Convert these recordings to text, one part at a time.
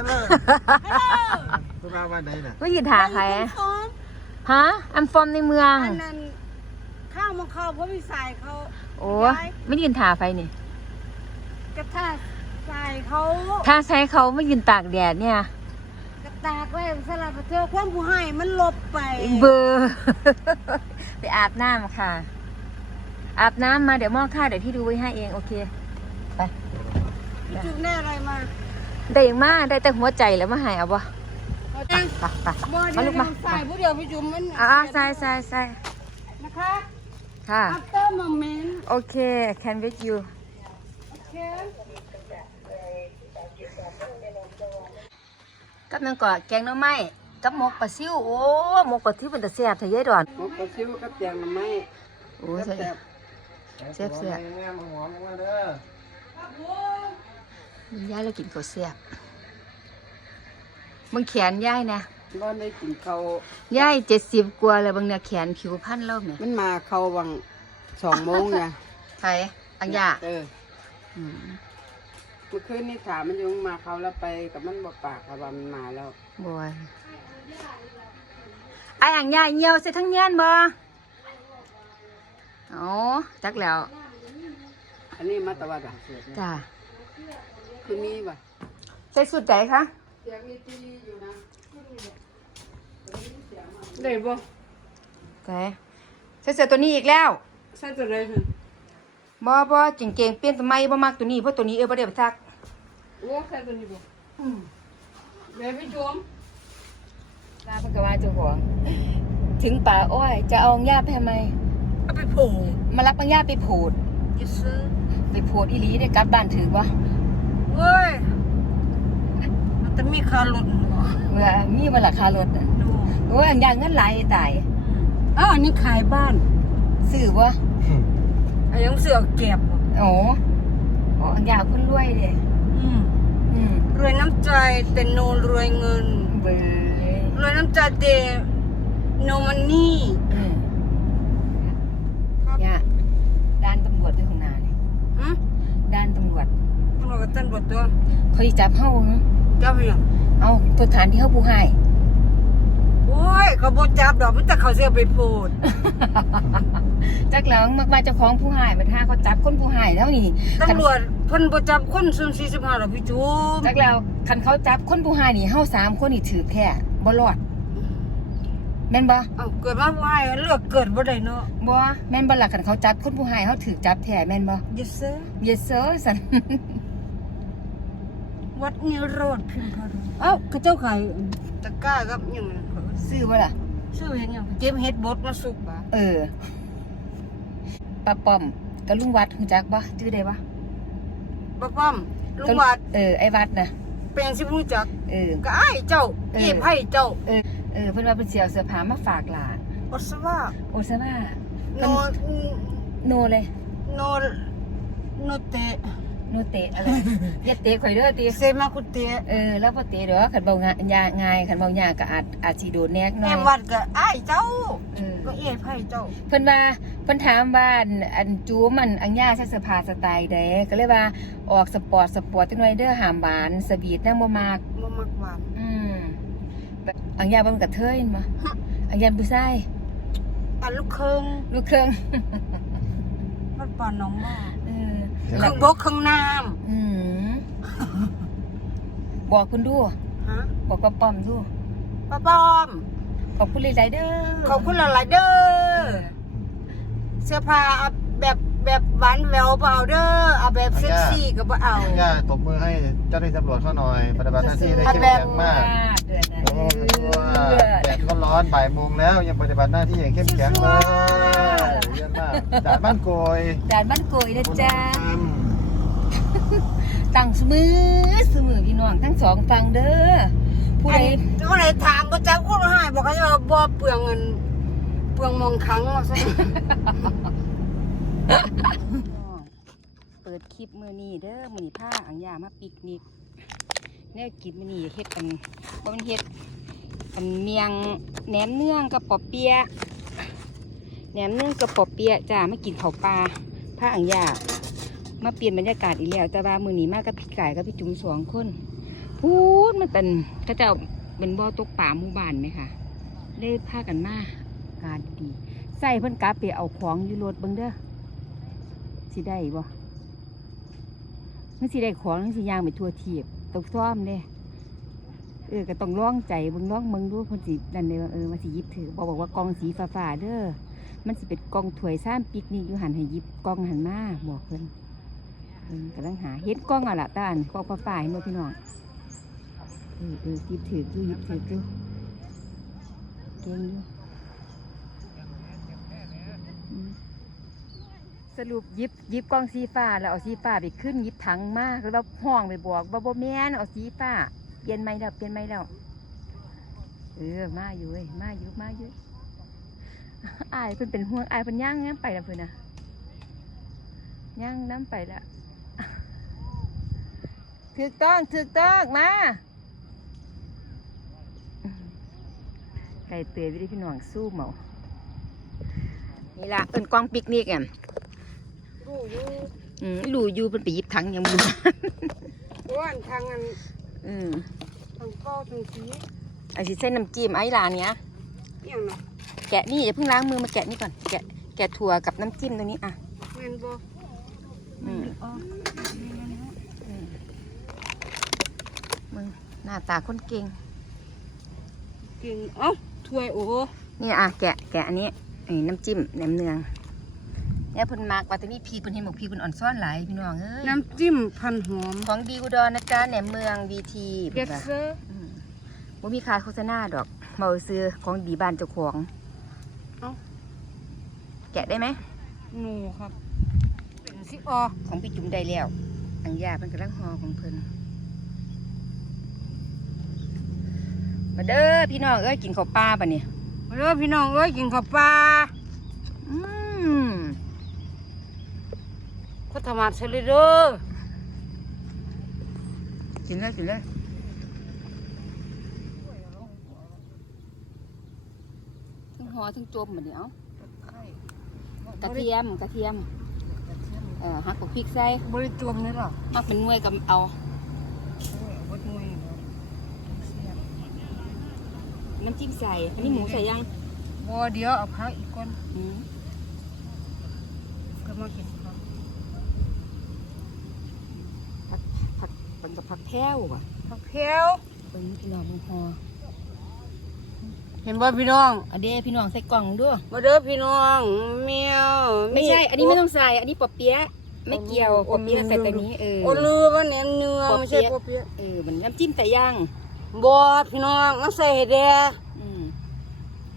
ฮัลโหลพวกเราวันไหนน่ะไม่ยืนถ่าใครฮะอัมฟอมในเมืองอันนั้นข้าวมาเข้าเพราะมีสายเขาโอ้ไม่ยืนถ่าไฟนี่กระทาสายเขาถ้าใช้เขาไม่ยืนตากแดดเนี่ยกระตากไว้สลับเทือความผู้ให้มันลบไป เบอร์ไปอาบน้ำค่ะ อาบน้ำมาเดี๋ยวหมอค่าเดี๋ยวที่ดูไว้ให้เองโอเคไปจุดแน่อะไรมา ได้ยังมาได้แต่หัวใจแล้วมาใหายเอาบ่เอาจังไปไปบ่มาเดี๋ยวลูกมาสายผู้เดียวพี่จุ๋มมันอ่าใส่ใส่ใส่นะคะค่ะ after moment โอเค can with you โอเคกับนังกอแกงหน้ำไม้กับหมกปลาซิวโอ้หมกปลาซิวเป็นตะแซ่บเทะเยายดอนหมกกระซิวกับแจงหน่อไม้โอ้ใช่เสียบเสียบแม่มาหอมมาเด้อมี ย่ายเรากินข้าวแซ่บมึงแขนย่ายนะบ่ได้กินเขาวย่ายเจ็ดสิบกว่าแล้วบางเนี่ยแขนผิวพันเริ่มเนี่ยมันมาเขาวังสองโมงไงไทยอังยาเอออืมเมื่อคืนนี่ถามมันอยังมาเขาแล้วไปกับมันบอกปากค่ะว่ามันมาแล้วบอยไออังยาเหี่ยวใส่ทั้งเงี้ยนบ่โอ้จักแล้ว อันนี้มาตะวันอะจ้า คือมีป่ะใส่สุดไหนคะเสียงมีตีอยู่นะได้บ่ใส่ใส่เสื้อตัวนี้อีกแล้ว ใส่ตัวไหนคือบ่บ่จริงเกงเปลี่ยนตัวใหม่บ่มักตัวนี้เพราะตัวนี้เออบ่ได้ไปซักโอ้ใส่ตัวนี้บ่อืมเดี๋ยวพี่จวมลาเพิ่นก็ว่าเจ้าของถึงป่าอ้อยจะเอาอังยาไปทำไมเอาไปโผล่มารับอังยาไปโผดยิซื้อไปโผดอีหลีได้กลับบ้านถือบ่ เว้ยมันจะมีคาหลุดเหรอเมื่อมีบ่ราคารถน่ะดูโอ้ยอังยาเงินหลายตายอ้าวอันนี้ขายบ้านซื้อบ่อันยังเสือเก็บบ่โอ้โอ้อังยาคนรวยเด้อืมอืมรวยน้ำใจแต่โนรวยเงิน เบ้ยรวยน้ำใจแต่โนมันนี่ อืมเนี่ยด้านตำรวจอยู่ข้างหน้านี่ ฮะ ด้านตำรวจ ตำรวจ ก็ตันบทตัวเขาสิจับเฮาเนาะจับยังเอาตัวฐานที่เฮาผู้ให้โอ้ยเขาบ่จับดอกมันแต่เขาเสียไปพูดจักหลังมักว่าเจ้าของผู้ให้บัดหาเขาจับคนผู้ให้แล้วนี่ตำรวจเพิ่นบ่จับคนซุ่ม45ดอกพี่จุ๊บจักแล้วคันเขาจับคนผู้ให้นี่เฮาสามคนนี่ถือแท้บ่รอดแม่นบ่เอ้าเกิดมาบ่ให้เลือกเกิดบ่ได้เนาะบ่แม่นบ่ล่ะคันเขาจับคนผู้ให้เฮาถือจับแท้แม่นบ่ yes sir yes sir สัน วัดนิโรธพิมพ์พาเอ้าเขาเจ้าขายตะกร้ากับหยังนั่นเขาซื้อบ่ล่ะ ชื่อเฮ็ดหยังเก็บเฮ็ดบดมาสุกบ่เออป้าป้อมกับลุงวัดรู้จักบ่ชื่อได้บ่บ่ป้อมลุงวัดเออไอ้วัดน่ะเป็นสิรู้จักเออก็อ้ายเจ้าเออเอีไผเจ้า เออเออเพิ่นว่าเพิ่นสิเอาเสื้อผ้ามาฝากหลานอสว่าโอซาว่าโนโนเลยโนโนเตะโนเตะอะไรอย่าเตะข่อยเด้อติเซมาคุเตะเออแล้วบ่เตะเด้อคันเบางายาง่ายคันเบายากก็อาจอาจสิโดนแนกหน่แม่อยวัดก็อ้ายเจ้าเออก็เอีไผเจ้าเพิ่นว่าเพิ่นถามว่าอันอันจูมันอังยาใช้เสื้อผ้าสไตล์ใดก็เลยว่าออกสปอร์ตสปอร์ตจังหน่อยเด้อห้ามหวานสวีทนางบ่มากบ่มักหวาน อืมแบบอังยาบ่มันกระเทยเห็นบ่อังยาผู้ชายอันลูกเครื่องลูกเครื่องวัดป่าหนองบ่อเออ เคแล้รื่วองบกเครื่องน้อืมบอกคุณดูำฮะบอกป้าป้อมดู ป้าป้อม ขอบคุณหลายๆเด้อขอบคุณหลายๆเด้อเสื้อผ้าเอาแบบแบบหวานแหววเปล่าเด้อเอาแบบเซ็กซี่ก็บ่เอาย่าตบมือให้เจ้าหน้าที่ตำรวจเขาหน่อย ปฏิบัติหน้าที่ได้อันเข้มแบบแข็งมากเดือนนะโอ้โหแดดก็ร้อนบ่ายโมงแล้วยังปฏิบัติหน้าที่อย่างเข้มแข็งเลยเยี่ยมมากจากบ้านโกย จานบ้านโกยนะจ๊ะอืม ตั้งสมือสมือพี่น้องทั้งสองฟังเด้อผู้อัใดนเมื่อไหรถามก็จะพูดให้บอกเขาจะว่าบ่เปลืองเงิน เปลืองมองครั้งว่าซะเปิดคลิปมือนี้เด้อมือนี้ผ้าอังยามาปิกนิกแน่กินมือนี้เฮ็ดกันบ่แมันเฮ็ดอันเมียงแหนมเนื่องกับปอเปียะแหนมเนื่องกับปอเปียะจ้ามากินข้าวปลาผ้าอังยา มาเปลี่ยนบรรยากาศอีกแล้ว แต่ว่ามือนี้มากับพี่ไก่กับพี่จุ๋มสองคนพูดมันเป็นเขาจะเป็นบ่อตกป่าหมู่บ้านไหมคะได้พากันมาอากาศดีใส่เพิ่นกลับไปเอาของอยู่รถเบิ่งเด้อสิได้บ่มันสิได้ของมันสิยางไปทั่วทีบตกซ้อมเด้เออก็ต้องร้องใจเบิ่งร้องเบิ่งดูเพิ่นสินั่นเด้ว่าเออมันสิยิบถือบอกบอกว่ากองสีฟ้าๆเด้อมันสิเป็นกองถวยซ้ำปิกนี่อยู่หันให้ยิบกองหันมาบอกเพิ่น กำลังหาเฮ็ดกล่องอะล่ะตาอันกล่องฟ้าๆเห็นบ่พี่น้องเออเออยิบถืออยู่ยิบถืออยู่เก่งอยู่สรุปยิบยิบกล้องสีฟ้าแล้วเอาสีฟ้าไปขึ้นยิบถังมาแล้วห้องไปบอกว่าบ่แม่นเอาสีฟ้า เปลี่ยนไม่แล้วเปลี่ยนไม่แล้วเออมาอยู่เว้ยมาอยู่มาอยู่อายเพิ่นเป็นห่วงอายเพิ่นย่างน้ำไปแล้วเพิ่นนะย่างน้ำไปแล้ว ถูกต้องถูกต้องมา ไก่เตยวิธีพี่น้องสู้เหมา นี่ละเป็นกล้องปิกนิกอะรู้อยู่อืมรูอยู่เป็นไปหยิบถังยังบรูว่าอันทางอันอืมทางเก้าทางสีไอ้สิเส้นน้ำจิ้มไอ้ลานเนี้ย เอี่ยงน่ะแกะนี่อย่าเพิ่งล้างมือมาแกะนี่ก่อน แกะแกะถั่วกับน้ำจิ้มตรงนี้อะ แม่นบ่อืม อ๋อ มึงหน้าตาคนเก่ง เก่งเอ้าถ้วยโอ้นี่อะแกะแกะอันนี้ไอ้น้ำจิ้มแหนมเนืองเนี่ยเพิ่นมากว่าแต่นี่พีเพิ่นเห็นบอกพีเพิ่นอ่อนซ้อนหลายพี่น้องเอ้ยน้ำจิ้มพันหอมของดีอุดรนะจ๊ะแหนมเมืองบีทีเด็ดเซอร์ว่ามีขายโฆษณาดอกเมาซื้อของดีบ้านเจ้าของเอ้าแกะได้ไหมหนูครับเป็นสิออของพี่จุ๋มได้แล้วอังยาเป็นกำลังหอของเพิ่น มาเด้อพี่น้องเอ้ยกินข้าวปลาปะเนี่ยมาเด้อพี่น้องเอ้ยกินข้าวปลาอืมก็ทำมาเสร็จเลยเด้อกินเลยกินเลยทั้งหอทั้งจมมาเดี๋ยวกระเทียมกระเทียมเอ่อหักกับพริกใส่บริจวมนี่หรอมักเป็นหน่วยกับเอาบดมวย น้ำจิ้มใส่ อันนี้หมูใส่ยังบ่เดี๋ยวเอาผักอีกคนอืมก็มากินข้าวผักผักเป็นกับผักแพ้วอะผักเพียวเป็นพี่น้องมันพอเห็นบ่พี่น้องอันเด้พี่น้องใส่กล่องด้วยมาเด้อพี่น้องแมวไม่ใช่ อันนี้ไม่ต้องใส่ อันนี้ปอเปี๊ยะไม่เกี่ยวปอเปี๊ยะใส่ตัวนี้เออโอ้ลือว่าแหนมเนื้อปอไม่เปี๊ใช่ยะปอเปี๊ยะเออมันน้ำจิ้มใส่ย่าง บ่พี่น้องมาใส่ให้แดอืม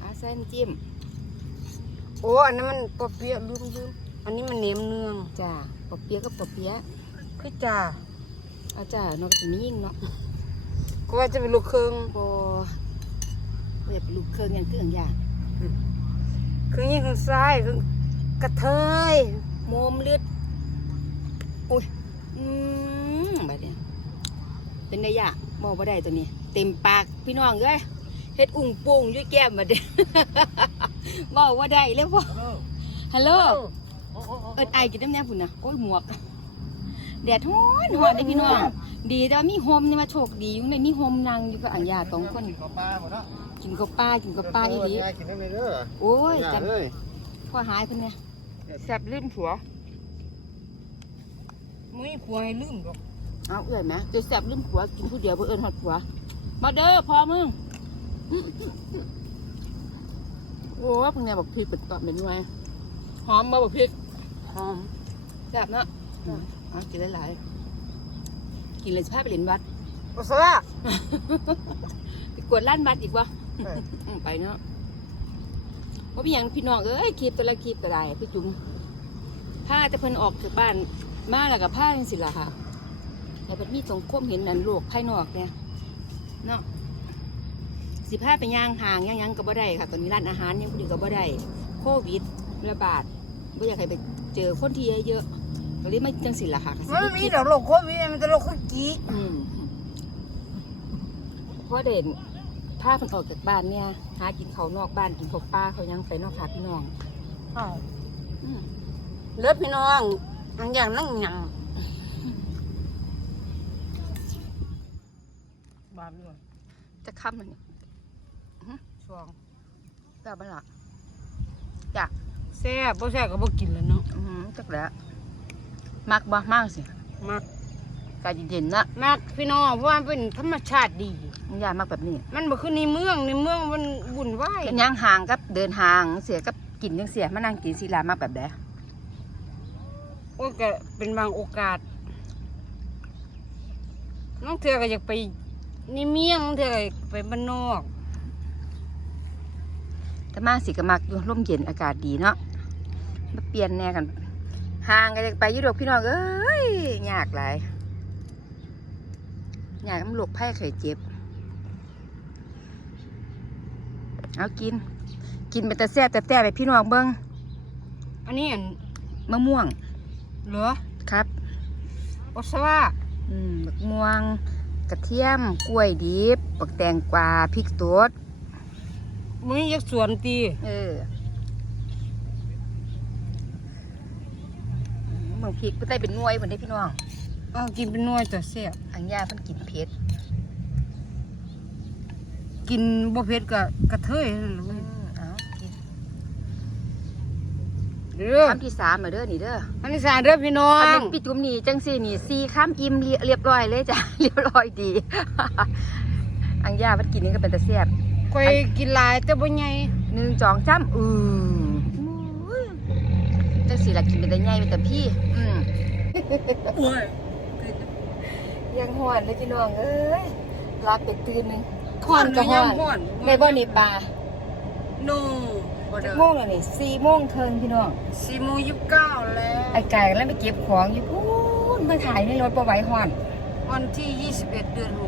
อาใส่น้ำจิ้ม โอ้อันนั้นมันปอเปี๊ยะลืมลืมอันนี้มันแหนมเนื้อจ้าปอเปี๊ยะก็ปอเปี๊ยะคือจ้าอาจ้านอกจากนี้ยิ่งเนาะก็ว่าจะเป็นลูกครึ่งบอเรียกลูกเครื่องยังเครื่องอย่างครึ่งนี้ครึ่งซ้ายครึ่งกระเทยโมมเลือดโอ้ยอืมแบบนี้เป็นได้ยากบอกว่าได้ตัวนี้ เต็มปากพี่น้องเอ้ยเฮ็ดอุ่งปุงด้วยแก้มมาเด้บอกว่าได้แล้วพ่อฮัลโหลเอิดไอกินน้ำแน่พุ่นนะโอ้ยหมวกแดดฮ้อนฮ้อนได้พี่น้อง ดีแต่ว่ามีโฮมนี่มาโชคดีอยู่ในมีโฮมนางอยู่กับอัญญาสองคนขอปลาหมดแล้วกินกับป้ากินกับป้าอีหลีกินได้เลยเด้อโอ้ยอย่าจำเลยพ่อหายเพิ่นเนี่ยแซ่บลืมผัวมึงผัวให้ลืมดอกเอาเอื่อยไหมเดี๋ยวแซ่บลืมผัวกินผู้เดียวบ่เอิ้นฮอดผัว มาเด้อพ่อมึง โอ้ยพวกเนี่ยบอกพริกเป็นตอนเป็นไงหอมมาบอกพริกหอมแซ่บเนาะอืมเอากินหลายๆกินเลยสิพาไปเล่นวัดโอ้สละไปกวดล้านวัดอีกวะอืมไปเนาะว่าพี่ยังพี่น้องเอ้ยคลิปแต่ละคลิปก็ได้พี่จุ๋มผ้าแต่เพิ่นออกจากบ้านมาแล้วกับผ้าจังสิล่ะค่ะแต่เพิ่นมีสงคมเห็นนั่นโลกภายนอกเนี่ย เนาะสิผ้าไปย่างห่างย่างหยังก็บ่ได้ค่ะ ตอนนี้ร้านอาหารยังพอดีก็บ่ได้โควิดระบาดไม่อยากให้ไปเจอคนที่เยอะๆก็เลยไม่จังสิล่ะค่ะก็สิมันไม่มีดอกโลกโควิดมันจะโลกโคกี้อืมเพราะเด่นถ้าเพิ่นออกจากบ้านเนี่ยหากินเขาวนอกบ้านกินเขาวป้าเขายังไปนอกค่ะพี่น้องอืมเลิศพี่น้องอันอย่างนั่งหยังาทด้วยจะค้ำมันนี่สองแบบบ้าละจ้ะแซ่บบ่แซ่บก็บ่กินแล้วเนาะอือหือจักแล้วมักบ่มากสิมักกายเย็นๆนะมักพี่น้องเพราะว่ามันเป็นธรรมชาติดีอังยามักแบบนี้ มันบ่คือในเมืองในเมืองมันวุ่นวายเป็นย่างห่างกับเดินห่างเสียกับกินยังเสียมานั่งกินศิลามักแบบใดโอ้ก็เป็นบางโอกาสน้องเธอก็อยากไปในเมียงน้องเธอก็อยากไปบ้านนอกแต่มาสิก็มักอยู่ร่มเย็นอากาศดีเนาะมาเปลี่ยนแน่กันห่างกันไปอยุโรปพี่น้องเอ้ยยากหลายยากน้ำหลกไผ่ไข่เจ็บ เอากิน กินเป็นแต่แซ่บแต่แต่ไปพี่น้องเบิ้งอันนี้อันมะม่วงเหลือครับโอซาว่าอืมบักม่วง กระเทียมกล้วยดิบบักแตงกวาพริกสดมึงยักสวนตีเอออืมบางพริกก็ได้เป็นหน่วยเหมือนได้พี่น้องเอากินเป็นหน่วยแต่แซ่บอันยาเพิ่นกินเผ็ดกินบ่เผ็ดก็กระเทยนั่นแหละ อืมเอากิน เด้อคำที่สามมาเด้อนี่เด้ออันนี้สารเด้อพี่น้ออันง นี้พี่จุ๋มนี่จังสี่นี่สี่ข้ามอิ่มเรียเรียบร้อยเลยจ้ะ เรียบร้อยดี อันยาเพิ่นกินนี่ก็เป็นตะแซ่บค่อยกินหลายแต่บ่ใหญ่หนึ่งจองจ้ำอืออุ้ยจังสี่ละกินเป็นตะใหญ่เป็นตะพี่ อืมยังหอนเลยพี่น้องเอ้ยรับไปตื่นหนึงฮ้อนก็ยังฮ้อนในบ่อนี่ปลาโน บ่จัเด้กอโมงแล้วนี่สี่โมงเทิงพี่น้อง4โมง29แล้วไอ้ไก่กำลังไปเก็บของอยู่พูนมาถ่ายในรถปะไหว้หอน วันที่21เดือน6